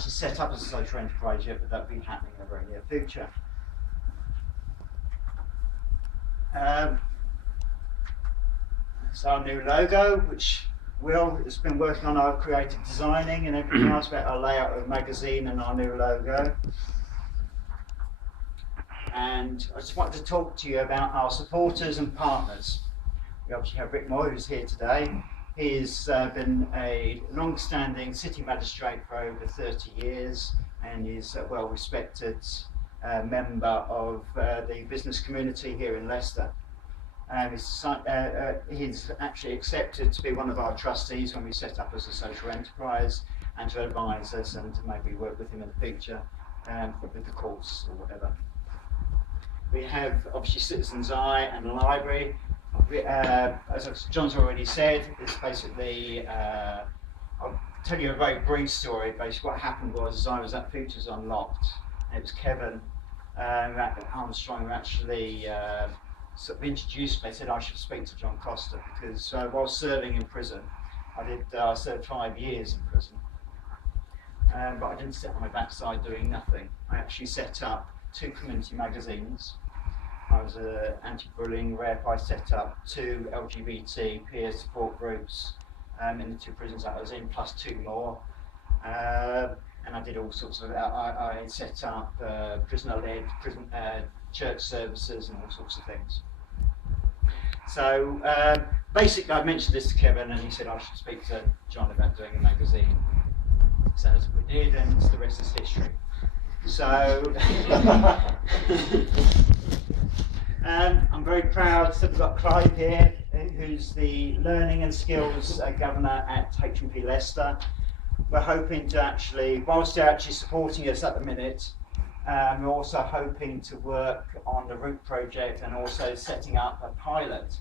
actually set up as a social enterprise yet, but that'll be happening in the very near future. It's our new logo, which Will has been working on our creative designing and everything else about our layout of the magazine and our new logo. And I just wanted to talk to you about our supporters and partners. We obviously have Rick Moy, who's here today. He's been a long-standing city magistrate for over 30 years and is a well-respected member of the business community here in Leicester. He's actually accepted to be one of our trustees when we set up as a social enterprise and to advise us and to maybe work with him in the future with the courts or whatever. We have obviously Citizens Eye and the library. As John's already said, it's basically, I'll tell you a very brief story. Basically what happened was, as I was at Futures Unlocked, and it was Kevin Armstrong who actually sort of introduced me, said I should speak to John Costa, because while serving in prison, I served 5 years in prison, but I didn't sit on my backside doing nothing. I actually set up 2 community magazines. I was an anti-bullying rep. I set up 2 LGBT peer support groups in the 2 prisons that I was in, plus 2 more. And I did all sorts of, I set up prisoner-led church services and all sorts of things. So basically I mentioned this to Kevin and he said I should speak to John about doing a magazine. So that's what we did, and the rest is history. So I'm very proud that we've got Clive here, who's the Learning and Skills Governor at HMP Leicester. We're hoping to actually, whilst they're actually supporting us at the minute, we're also hoping to work on the route project and also setting up a pilot.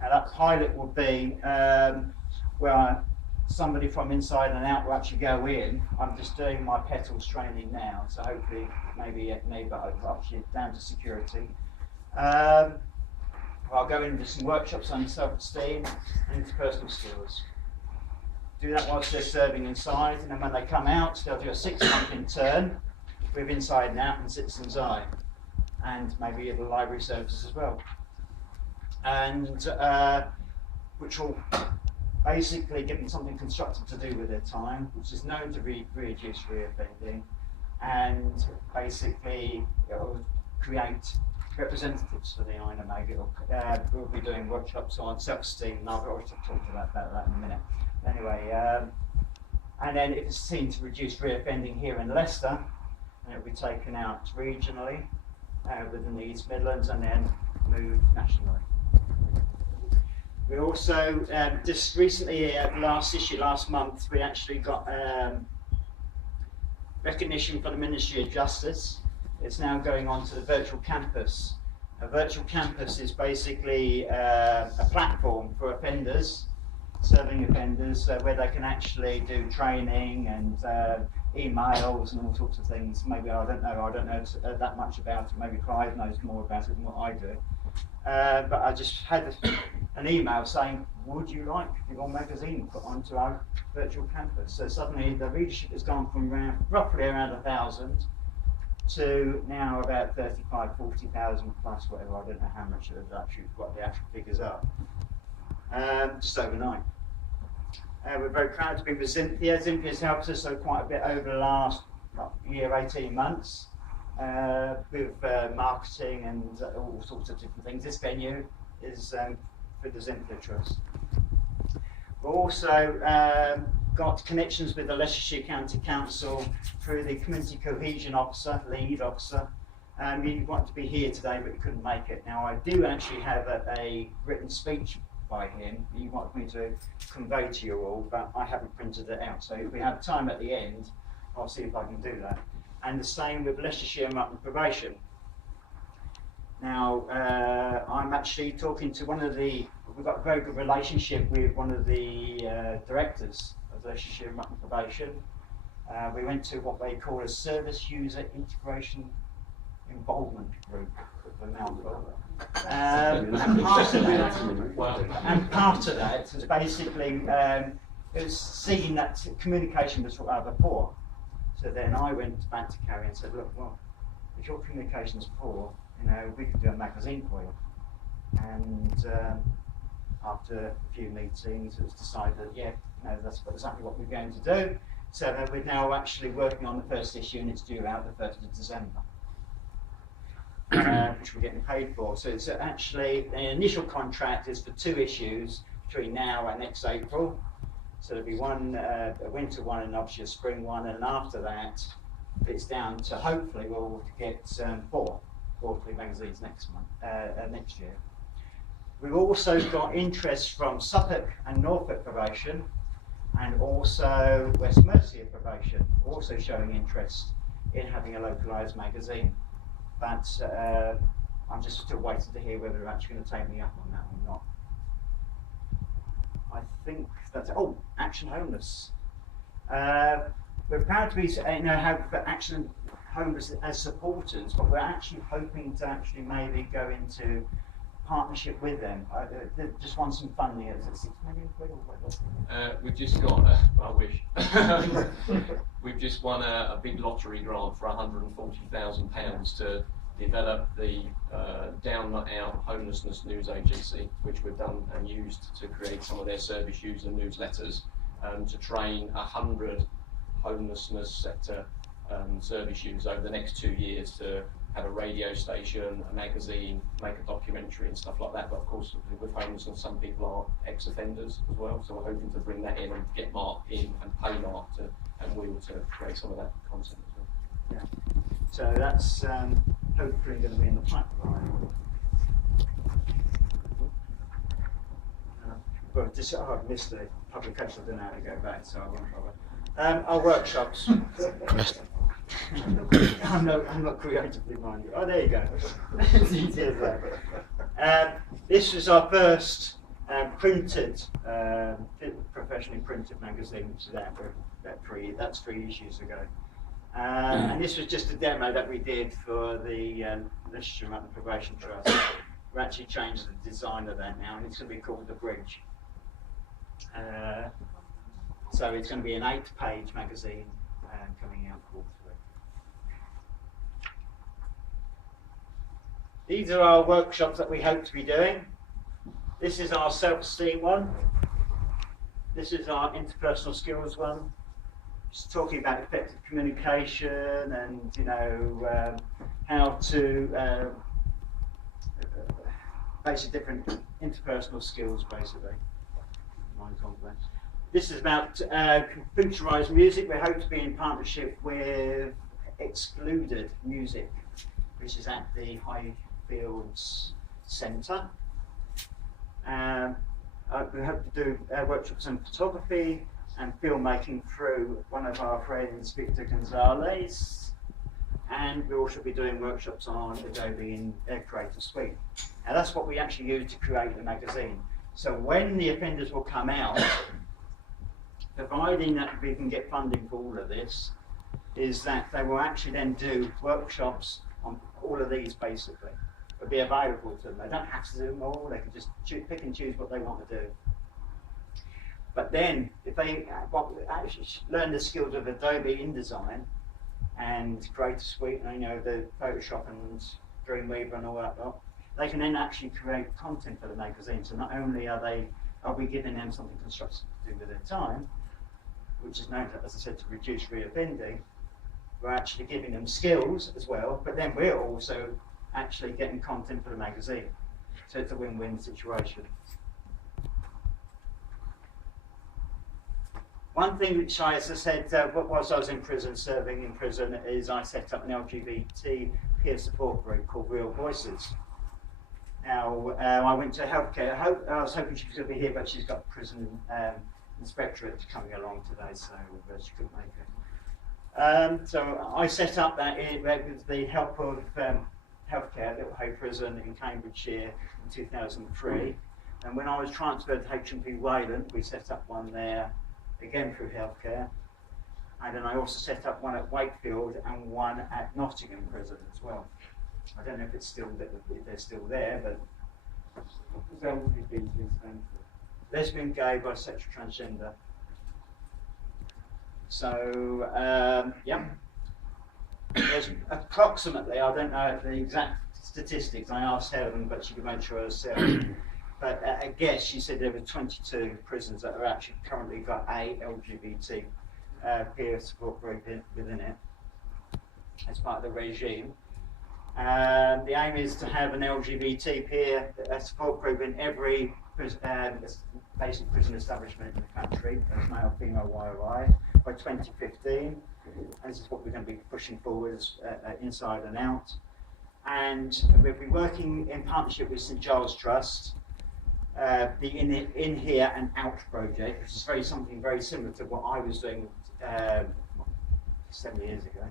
Now that pilot will be where somebody from inside and out will actually go in. I'm just doing my petals training now, so hopefully maybe at me, but obviously down to security. I'll go into some workshops on self-esteem and interpersonal skills. Do that whilst they're serving inside, and then when they come out, they'll do a 6-month intern with Inside and Out and Citizens Eye, and maybe the library services as well. And which will basically give them something constructive to do with their time, which is known to reduce reoffending, and basically it will create representatives for the INA Mag. We'll be doing workshops on self-esteem, and I'll already talk about that in a minute. Anyway, and then if it's seen to reduce reoffending here in Leicester, and it'll be taken out regionally within the East Midlands and then moved nationally. We also, just recently, last month, we actually got recognition for the Ministry of Justice. It's now going on to the virtual campus. A virtual campus is basically a platform for offenders, serving offenders, where they can actually do training and emails and all sorts of things. Maybe I don't know that much about it. Maybe Clive knows more about it than what I do. But I just had an email saying, would you like your magazine put onto our virtual campus? So suddenly the readership has gone from roughly around 1,000 to now about 35, 40,000 plus whatever. I don't know how much of actually what the actual figures are. Just overnight. We're very proud to be with Cynthia. Cynthia's helped us quite a bit over the last year, 18 months with marketing and all sorts of different things. This venue is for the Cynthia Trust. We've also got connections with the Leicestershire County Council through the Community Cohesion Officer, lead officer. You wanted to be here today, but you couldn't make it. Now, I do actually have a written speech by him he wanted me to convey to you all, but I haven't printed it out. So if we have time at the end, I'll see if I can do that. And the same with Leicestershire and Rutland Probation. Now, I'm actually talking to we've got a very good relationship with one of the directors of Leicestershire and Rutland Probation. We went to what they call a Service User Integration Involvement Group, with a mouthful. And part of that was basically it was seeing that communication was rather poor. So then I went back to Carrie and said, look, well, if your communication's poor, you know, we could do a magazine for you. And after a few meetings, it was decided that, yeah, you know, that's exactly what we're going to do. So we're now actually working on the first issue, and it's due out the 1st of December, which we're getting paid for. So it's actually, the initial contract is for 2 issues between now and next April. So there'll be one, a winter one, and obviously a spring one, and after that, it's down to, hopefully we'll get 4 quarterly magazines next year. We've also got interest from Suffolk and Norfolk probation, and also West Mercia probation, also showing interest in having a localised magazine. But I'm just still waiting to hear whether they're actually going to take me up on that or not. I think that's it. Oh, Action Homeless. We're proud to be, have Action Homeless as supporters, but we're actually hoping to actually maybe go into partnership with them. They just want some funding. Is it 6 million quid or what? We've just got, I wish, we've just won a big lottery grant for £140,000 to develop the Down Out Homelessness News Agency, which we've done and used to create some of their service user newsletters, to train 100 homelessness sector service users over the next 2 years to have a radio station, a magazine, make a documentary and stuff like that. But of course, with homelessness, some people are ex-offenders as well, so we're hoping to bring that in and get Mark in and pay Mark and Will to create some of that content as well. Yeah. So that's hopefully going to be in the pipeline. Well, I've missed the publication. I don't know how to go back, so I won't bother. Our workshops. I'm not creatively minded. Oh, there you go. This was our first printed, professionally printed magazine, which is out that's 3 issues ago. And this was just a demo that we did for the literature and probation trust. We're actually changed the design of that now, and it's going to be called The Bridge. So it's going to be an 8-page magazine coming out quarterly. These are our workshops that we hope to be doing. This is our self-esteem one. This is our interpersonal skills one. Just talking about effective communication and, you know, how to basically different interpersonal skills, basically. This is about computerised music. We hope to be in partnership with Excluded Music, which is at the Highfields Centre. We hope to do workshops on photography and filmmaking through one of our friends, Victor Gonzalez, and we'll also be doing workshops on Adobe in Creator Suite. Now that's what we actually use to create the magazine. So when the offenders will come out, providing that we can get funding for all of this, is that they will actually then do workshops on all of these basically. It'll be available to them. They don't have to do them all, they can just pick and choose what they want to do. But then, if they actually learn the skills of Adobe InDesign and Creator Suite, and you know, the Photoshop and Dreamweaver and all that lot, they can then actually create content for the magazine. So not only are we giving them something constructive to do with their time, which is known, as I said, to reduce reoffending, we're actually giving them skills as well, but then we're also actually getting content for the magazine. So it's a win-win situation. One thing which as I said, whilst I was in prison, serving in prison, is I set up an LGBT peer support group called Real Voices. Now, I went to healthcare. I was hoping she was going to be here, but she's got prison inspectorate coming along today, so she couldn't make it. So I set up that with the help of healthcare, Little Hay Prison in Cambridgeshire in 2003. And when I was transferred to HMP Wayland, we set up one there, again through healthcare. And then I also set up one at Wakefield and one at Nottingham Prison as well. I don't know if it's still if they're still there, but lesbian, gay, bisexual, transgender. So yeah. approximately, I don't know the exact statistics, I asked Helen, but she could make sure herself. But I guess she said there were 22 prisons that are actually currently got a LGBT peer support group within it as part of the regime. The aim is to have an LGBT peer support group in every basic prison establishment in the country, as male, female, YOI, by 2015. And this is what we're going to be pushing forward inside and out. And we'll be working in partnership with St Giles Trust, the In Here and Out project, which is something very similar to what I was doing 7 years ago.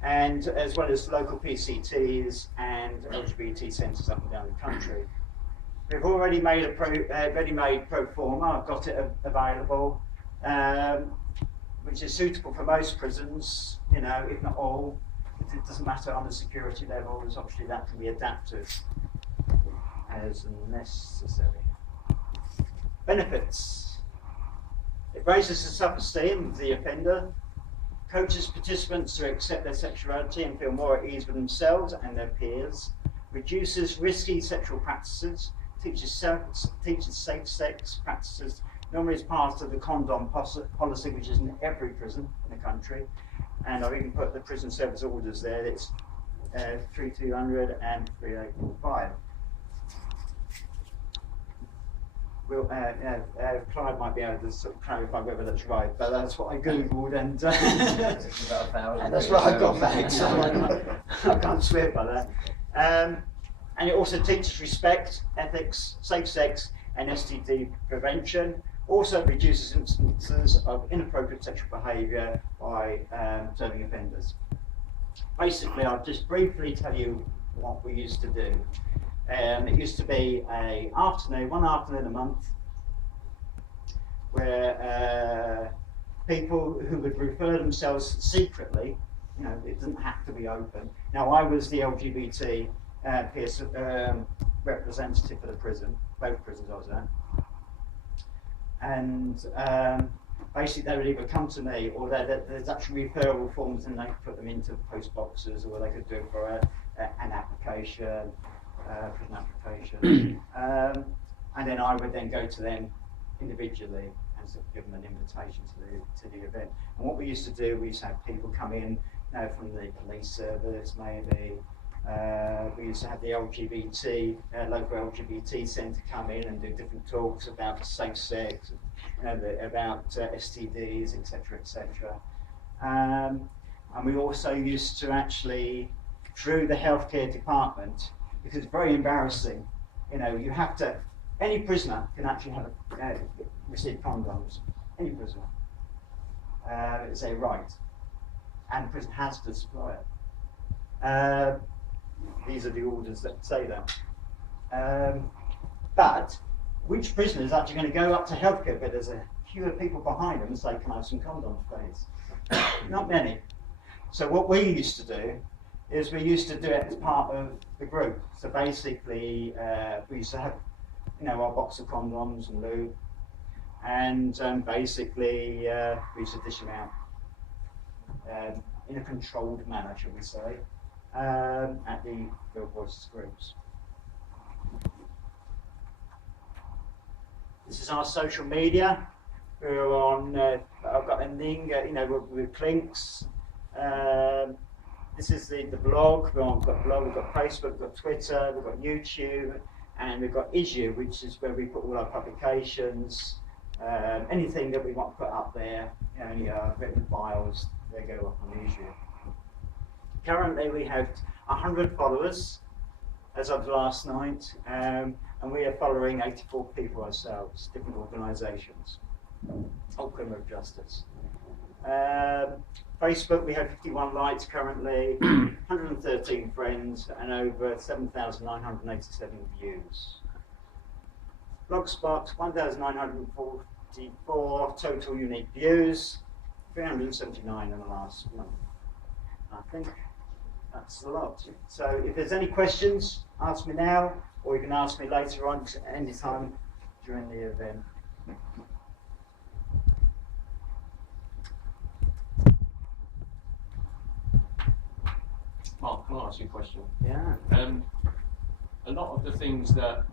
And as well as local PCTs and LGBT centres up and down the country. We've already made a ready-made pro forma. I've got it available, which is suitable for most prisons, you know, if not all. It doesn't matter on the security levels. Obviously, that can be adapted as necessary. Benefits. It raises the self-esteem of the offender, coaches participants to accept their sexuality and feel more at ease with themselves and their peers, reduces risky sexual practices, teaches safe sex practices, normally as part of the condom policy, which is in every prison in the country. And I've even put the prison service orders there. It's 3200 and 3845. Clive might be able to sort of clarify whether that's right, but that's what I googled, and that's what I got back. So I can't swear by that. And it also teaches respect, ethics, safe sex, and STD prevention. Also reduces instances of inappropriate sexual behaviour by serving offenders. Basically, I'll just briefly tell you what we used to do. It used to be one afternoon a month, where people who would refer themselves secretly, you know, it doesn't have to be open. Now, I was the LGBT peer representative for the prison, both prisons I was at. And basically they would either come to me, or there's actually referral forms, and they could put them into post boxes, or they could do it for an application, prison application. And then I would then go to them individually and sort of give them an invitation to the event. And what we used to do, we used to have people come in, you know, from the police service maybe. We used to have the local LGBT centre come in and do different talks about safe sex, you know, about STDs, etc., etc. And we also used to actually, through the healthcare department, because it's very embarrassing, you know, you have to, any prisoner can actually have receive condoms, any prisoner. It's a right, and the prison has to supply it. These are the orders that say that. But which prisoner is actually going to go up to healthcare, but there's a queue of people behind them and say, can I have some condoms, please? Not many. So what we used to do is we used to do it as part of the group. So basically, we used to have, you know, our box of condoms and lube, and basically we used to dish them out in a controlled manner, shall we say, at the Real Voices groups. This is our social media. We're on, I've got a link, you know, with links. This is the blog. We've got blog, we've got Facebook, we've got Twitter, we've got YouTube, and we've got Issue, which is where we put all our publications, anything that we want to put up there, you know, any written files, they go up on Issue. Currently we have 100 followers as of last night, and we are following 84 people ourselves, different organisations, all criminal justice. Facebook, we have 51 likes currently, 113 friends, and over 7,987 views. Blogspot, 1,944 total unique views, 379 in the last month. I think that's a lot. So if there's any questions, ask me now, or you can ask me later on, any time during the event. can I ask you a question? Yeah. A lot of the things that